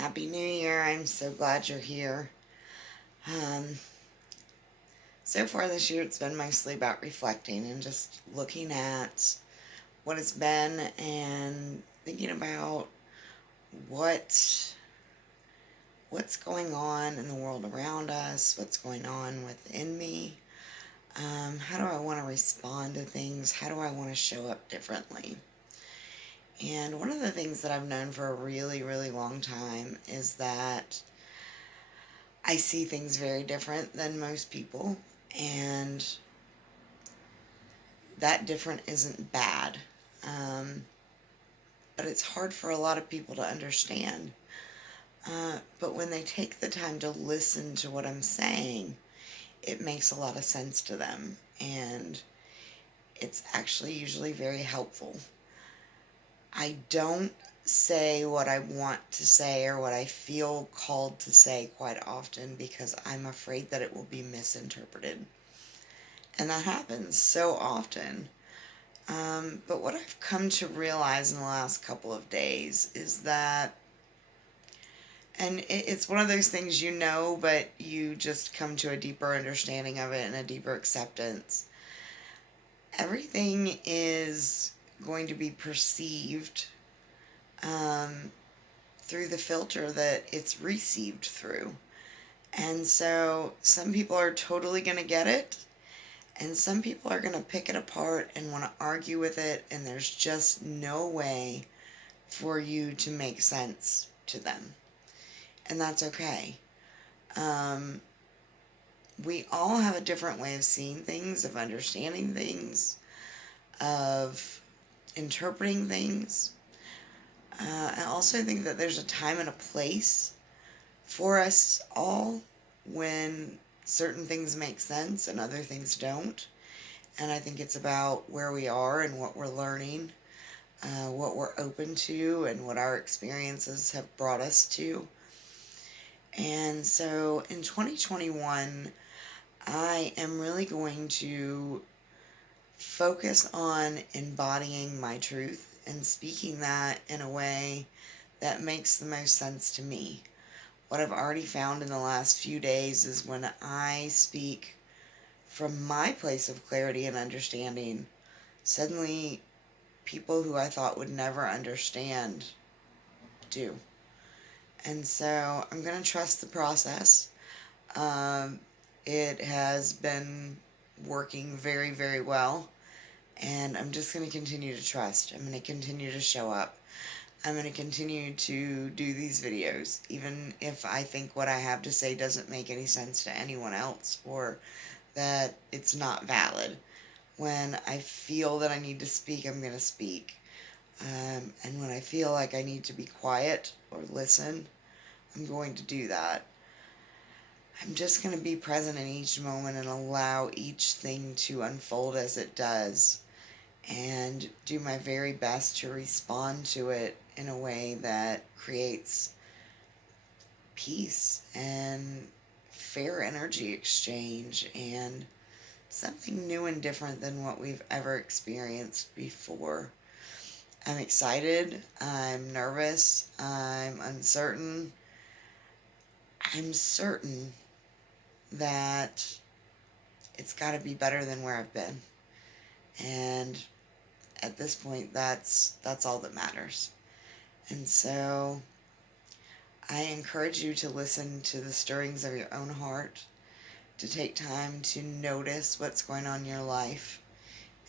Happy New Year. I'm so glad you're here. Um, so far this year, it's been mostly about reflecting and just looking at what it's been and thinking about what what's going on in the world around us, what's going on within me. How do I want to respond to things? How do I want to show up differently? And one of the things that I've known for a really, really long time is that I see things very different than most people, and that different isn't bad. Um, but it's hard for a lot of people to understand. But when they take the time to listen to what I'm saying, it makes a lot of sense to them, and it's actually usually very helpful. I don't say what I want to say or what I feel called to say quite often because I'm afraid that it will be misinterpreted. And that happens so often. But what I've come to realize in the last couple of days is that, and it's one of those things you know, but you just come to a deeper understanding of it and a deeper acceptance. Everything is going to be perceived um, through the filter that it's received through. And so some people are totally going to get it, and some people are going to pick it apart and want to argue with it, and there's just no way for you to make sense to them. And that's okay. Um, we all have a different way of seeing things, of understanding things, of interpreting things. I also think that there's a time and a place for us all when certain things make sense and other things don't. And I think it's about where we are and what we're learning, what we're open to, and what our experiences have brought us to. And so in 2021, I am really going to focus on embodying my truth and speaking that in a way that makes the most sense to me. What I've already found in the last few days is when I speak from my place of clarity and understanding, suddenly people who I thought would never understand do. And so I'm going to trust the process. Um, it has been working very, very well. And I'm just going to continue to trust. I'm going to continue to show up. I'm going to continue to do these videos, even if I think what I have to say doesn't make any sense to anyone else or that it's not valid. When I feel that I need to speak, I'm going to speak. And when I feel like I need to be quiet or listen, I'm going to do that. I'm just going to be present in each moment and allow each thing to unfold as it does, and do my very best to respond to it in a way that creates peace and fair energy exchange and something new and different than what we've ever experienced before. I'm excited, I'm nervous, I'm uncertain. I'm certain that it's got to be better than where I've been. And at this point, that's all that matters. And so I encourage you to listen to the stirrings of your own heart, to take time to notice what's going on in your life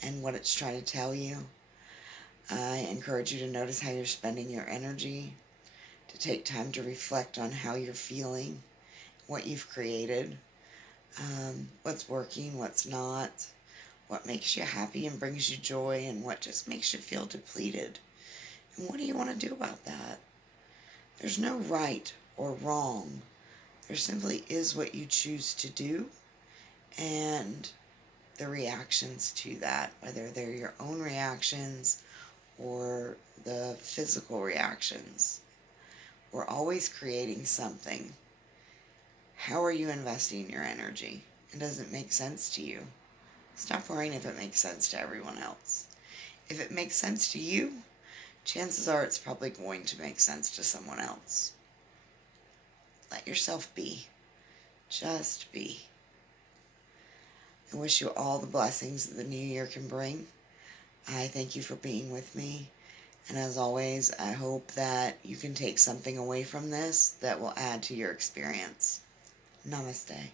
and what it's trying to tell you. I encourage you to notice how you're spending your energy, to take time to reflect on how you're feeling, what you've created, what's working, what's not, what makes you happy and brings you joy, and what just makes you feel depleted. And what do you want to do about that? There's no right or wrong. There simply is what you choose to do and the reactions to that, whether they're your own reactions or the physical reactions. We're always creating something. How are you investing your energy? And does it make sense to you? Stop worrying if it makes sense to everyone else. If it makes sense to you, chances are it's probably going to make sense to someone else. Let yourself be. Just be. I wish you all the blessings that the new year can bring. I thank you for being with me. And as always, I hope that you can take something away from this that will add to your experience. Namaste.